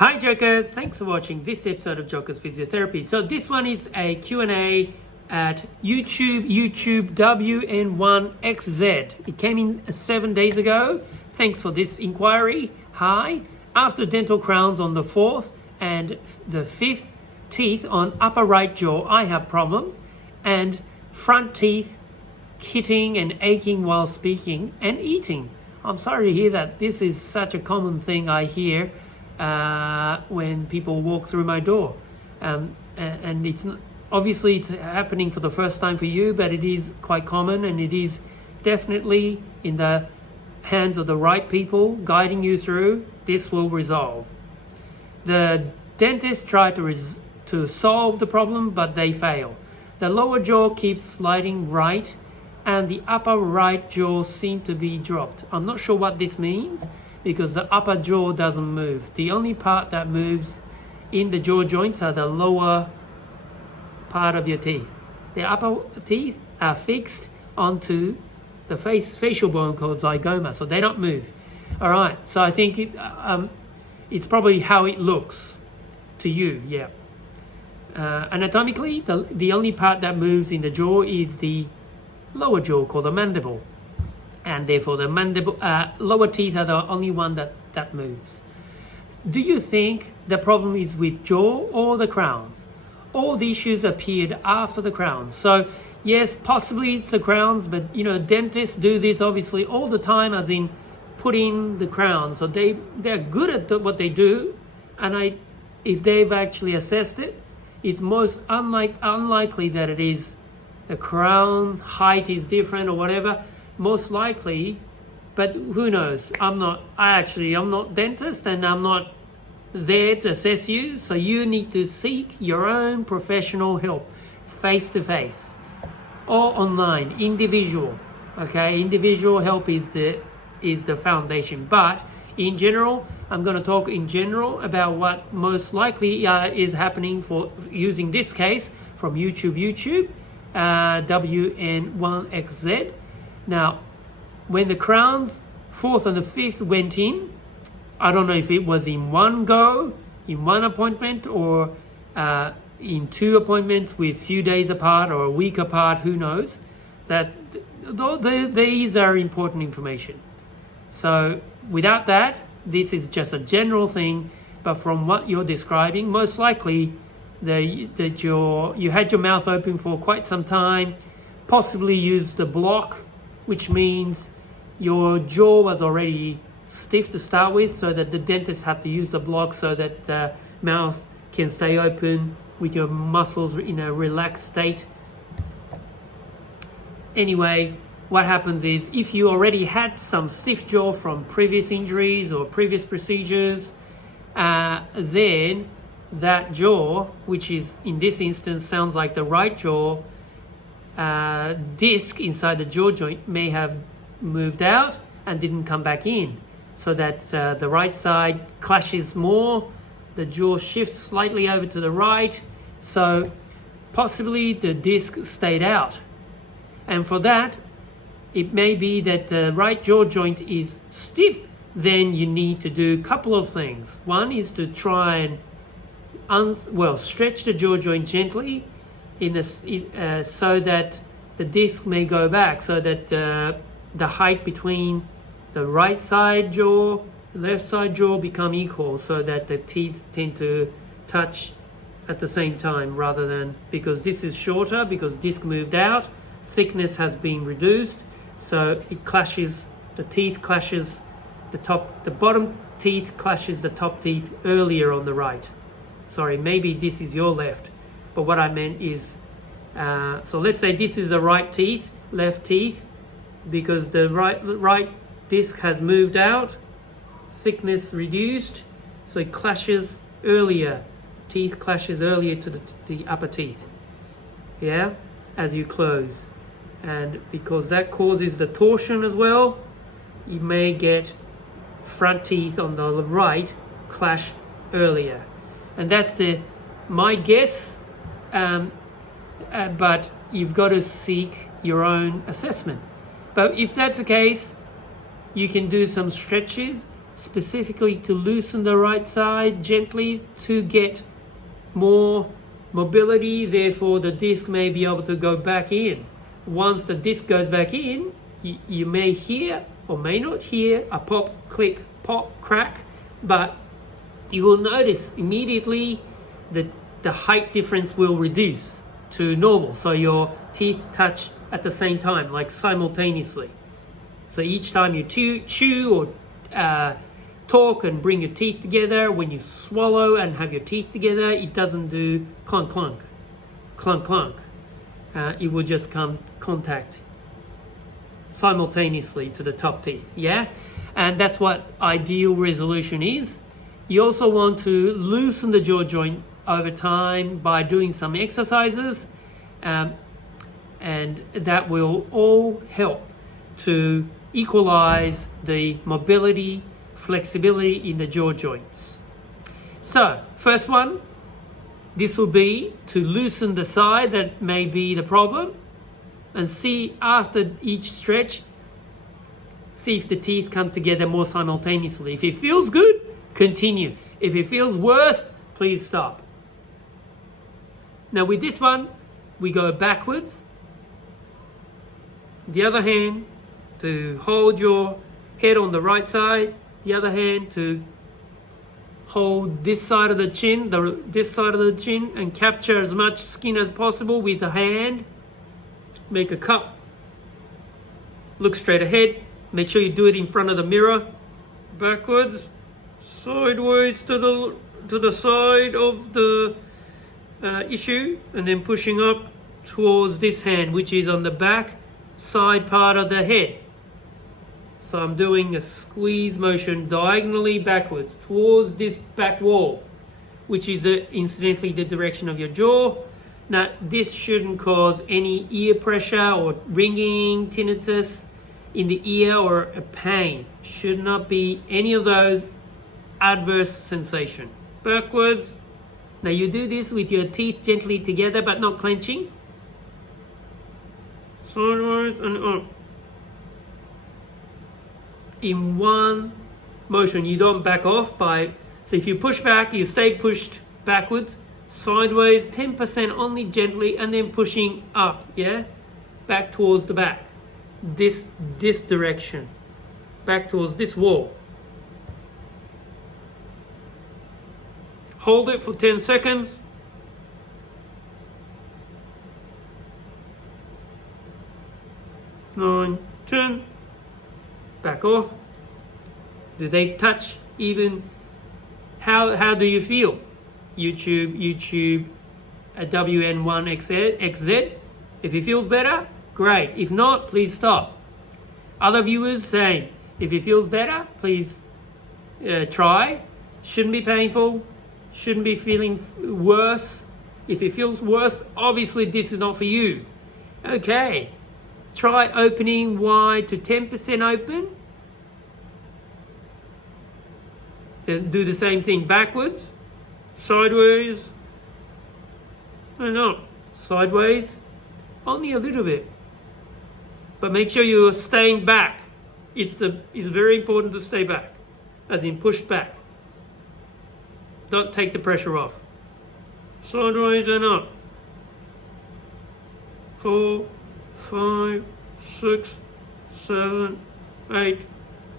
Hi Jokers, thanks for watching this episode of Jokers Physiotherapy. So this one is a Q&A at YouTube WN1XZ. It came in 7 days ago. Thanks for this inquiry. Hi. After dental crowns on the 4th and the 5th teeth on upper right jaw, I have problems, and front teeth hitting and aching while speaking and eating. I'm sorry to hear that. This is such a common thing I hear when people walk through my door, and it's obviously it's happening for the first time for you, but it is quite common, and it is definitely in the hands of the right people guiding you through. This will resolve. The dentist tried to solve the problem, but they fail. The lower jaw keeps sliding right, and the upper right jaw seems to be dropped. I'm not sure what this means, because the upper jaw doesn't move. The only part that moves in the jaw joints are the lower part of your teeth. The upper teeth are fixed onto the facial bone called zygoma, so they don't move. All right, so I think it's probably how it looks to you, yeah. Anatomically, the only part that moves in the jaw is the lower jaw called the mandible. And therefore the mandible, lower teeth are the only one that moves. Do you think the problem is with jaw or the crowns? All the issues appeared after the crowns. So yes, possibly it's the crowns, but dentists do this obviously all the time, as in putting the crowns. So they're good at what they do, and if they've actually assessed it, it's most unlikely that it is the crown height is different or whatever. Most likely, but who knows? I'm not dentist, and I'm not there to assess you. So you need to seek your own professional help, face to face or online, individual. Okay, individual help is the foundation. But in general, I'm going to talk in general about what most likely is happening for using this case from YouTube WN1XZ. Now, when the crowns 4th and the 5th went in, I don't know if it was in one go, in one appointment, or in 2 appointments with few days apart or a week apart, who knows. These are important information. So without that, this is just a general thing, but from what you're describing, most likely you had your mouth open for quite some time, possibly used the block, which means your jaw was already stiff to start with, so that the dentist had to use the block so that the mouth can stay open with your muscles in a relaxed state. Anyway, what happens is, if you already had some stiff jaw from previous injuries or previous procedures, then that jaw, which is in this instance sounds like the right jaw, disc inside the jaw joint may have moved out and didn't come back in, so that the right side clashes more, the jaw shifts slightly over to the right, so possibly the disc stayed out. And for that, it may be that the right jaw joint is stiff. Then you need to do a couple of things. One is to try and stretch the jaw joint gently so that the disc may go back, so that the height between the right side jaw, left side jaw become equal, so that the teeth tend to touch at the same time, rather than, because this is shorter, because disc moved out, thickness has been reduced, so it clashes, the teeth clashes, the bottom teeth clashes the top teeth earlier on the right. Sorry, maybe this is your left, but what I meant is, so let's say this is the right teeth, left teeth, because the right disc has moved out, thickness reduced, so it clashes earlier, teeth clashes earlier to the upper teeth, yeah, as you close. And because that causes the torsion as well, you may get front teeth on the right clash earlier. And that's my guess, but you've got to seek your own assessment. But if that's the case, you can do some stretches specifically to loosen the right side gently to get more mobility. Therefore, the disc may be able to go back in. Once the disc goes back in, you may hear or may not hear a pop, click, pop, crack, but you will notice immediately that the height difference will reduce to normal. So your teeth touch at the same time, like simultaneously. So each time you chew or talk and bring your teeth together, when you swallow and have your teeth together, it doesn't do clunk, clunk, clunk, clunk. It will just come contact simultaneously to the top teeth, yeah? And that's what ideal resolution is. You also want to loosen the jaw joint over time by doing some exercises, and that will all help to equalize the mobility, flexibility in the jaw joints. So, first one, this will be to loosen the side that may be the problem, and see after each stretch, see if the teeth come together more simultaneously. If it feels good, continue. If it feels worse, please stop. Now with this one, we go backwards. The other hand to hold your head on the right side. The other hand to hold this side of the chin, this side of the chin, and capture as much skin as possible with a hand. Make a cup. Look straight ahead. Make sure you do it in front of the mirror. Backwards, sideways to the side of the issue, and then pushing up towards this hand, which is on the back side part of the head. So I'm doing a squeeze motion diagonally backwards towards this back wall, which is incidentally the direction of your jaw. Now, this shouldn't cause any ear pressure or ringing, tinnitus in the ear, or a pain. Should not be any of those adverse sensation. Backwards. Now you do this with your teeth gently together but not clenching. Sideways and up. In one motion, you don't back off so if you push back, you stay pushed backwards. Sideways, 10% only gently, and then pushing up, yeah? Back towards the back. This direction. Back towards this wall. Hold it for 10 seconds. Nine, 10. Back off. Do they touch even? How do you feel? YouTube WN1XZ. If it feels better, great. If not, please stop. Other viewers, same. If it feels better, please try. Shouldn't be painful. Shouldn't be feeling worse. If it feels worse, obviously this is not for you. Okay. Try opening wide to 10% open. And do the same thing backwards. Sideways. And up. Sideways. Only a little bit. But make sure you're staying back. It's very important to stay back. As in push back. Don't take the pressure off. Sideways and up. 4, 5, 6, 7, 8,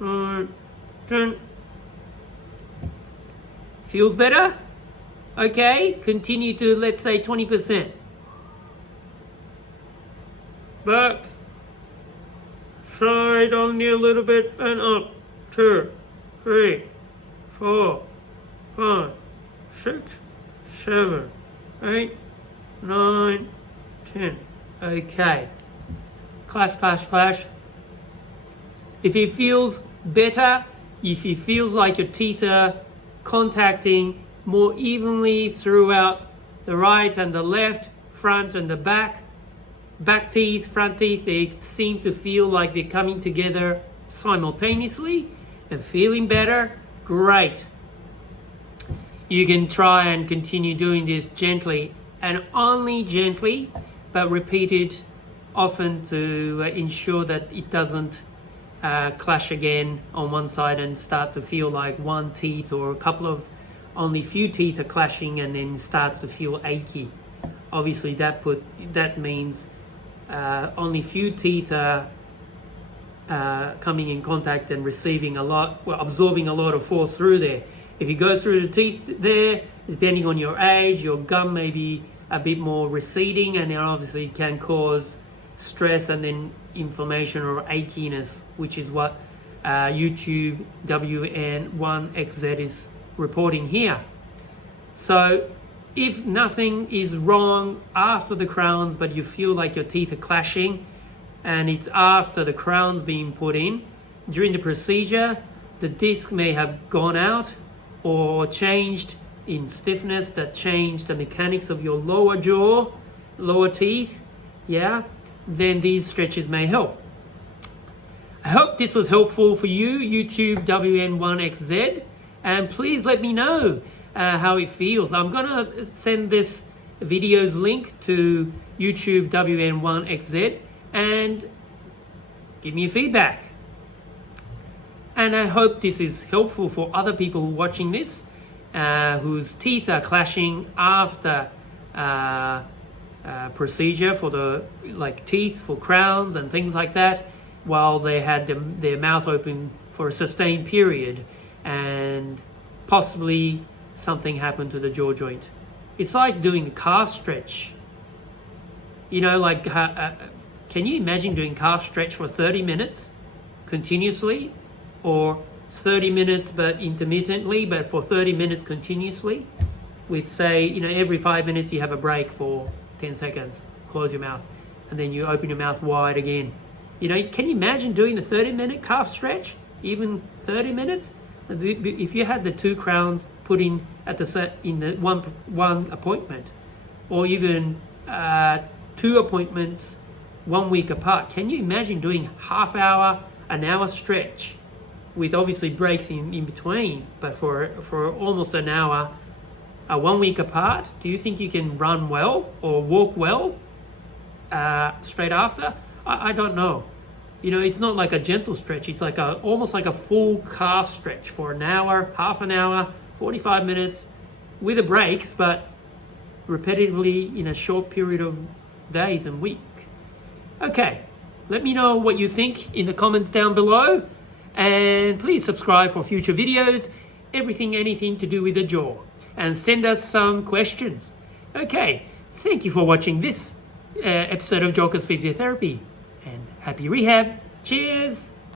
9, 10. Feels better? Okay, continue to, let's say, 20%. Back. Side only a little bit and up. 2, 3, 4, 5, 6, 7, 8, 9, 10. Okay. Clash, clash, clash. If it feels better, if it feels like your teeth are contacting more evenly throughout the right and the left, front and the back teeth, front teeth, they seem to feel like they're coming together simultaneously and feeling better, great. You can try and continue doing this gently, and only gently, but repeat it often to ensure that it doesn't clash again on one side and start to feel like one teeth or a couple of only few teeth are clashing and then starts to feel achy. Obviously that means only few teeth are coming in contact and receiving absorbing a lot of force through there. If you go through the teeth there, depending on your age, your gum may be a bit more receding, and it obviously can cause stress and then inflammation or achiness, which is what YouTube WN1XZ is reporting here. So if nothing is wrong after the crowns, but you feel like your teeth are clashing and it's after the crowns being put in, during the procedure, the disc may have gone out or changed in stiffness, that changed the mechanics of your lower jaw, lower teeth, then these stretches may help. I hope this was helpful for you, YouTube WN1XZ, and please let me know how it feels. I'm gonna send this video's link to YouTube WN1XZ and give me feedback. And I hope this is helpful for other people who are watching this, whose teeth are clashing after procedure for the teeth for crowns and things like that, while they had their mouth open for a sustained period and possibly something happened to the jaw joint. It's like doing a calf stretch. Can you imagine doing calf stretch for 30 minutes continuously, or 30 minutes but intermittently, but for 30 minutes continuously, with say, every 5 minutes you have a break for 10 seconds, close your mouth, and then you open your mouth wide again. Can you imagine doing the 30-minute calf stretch, even 30 minutes? If you had the two crowns put in at in the one appointment, or even 2 appointments 1 week apart, can you imagine doing half hour, an hour stretch with obviously breaks in between, but for almost an hour, 1 week apart? Do you think you can run well or walk well straight after? I don't know. It's not like a gentle stretch. It's like almost like a full calf stretch for an hour, half an hour, 45 minutes with the breaks, but repetitively in a short period of days and week. Okay, let me know what you think in the comments down below, and please subscribe for future videos, anything to do with the jaw, and send us some questions. Okay, thank you for watching this episode of Joker's Physiotherapy, and happy rehab. Cheers!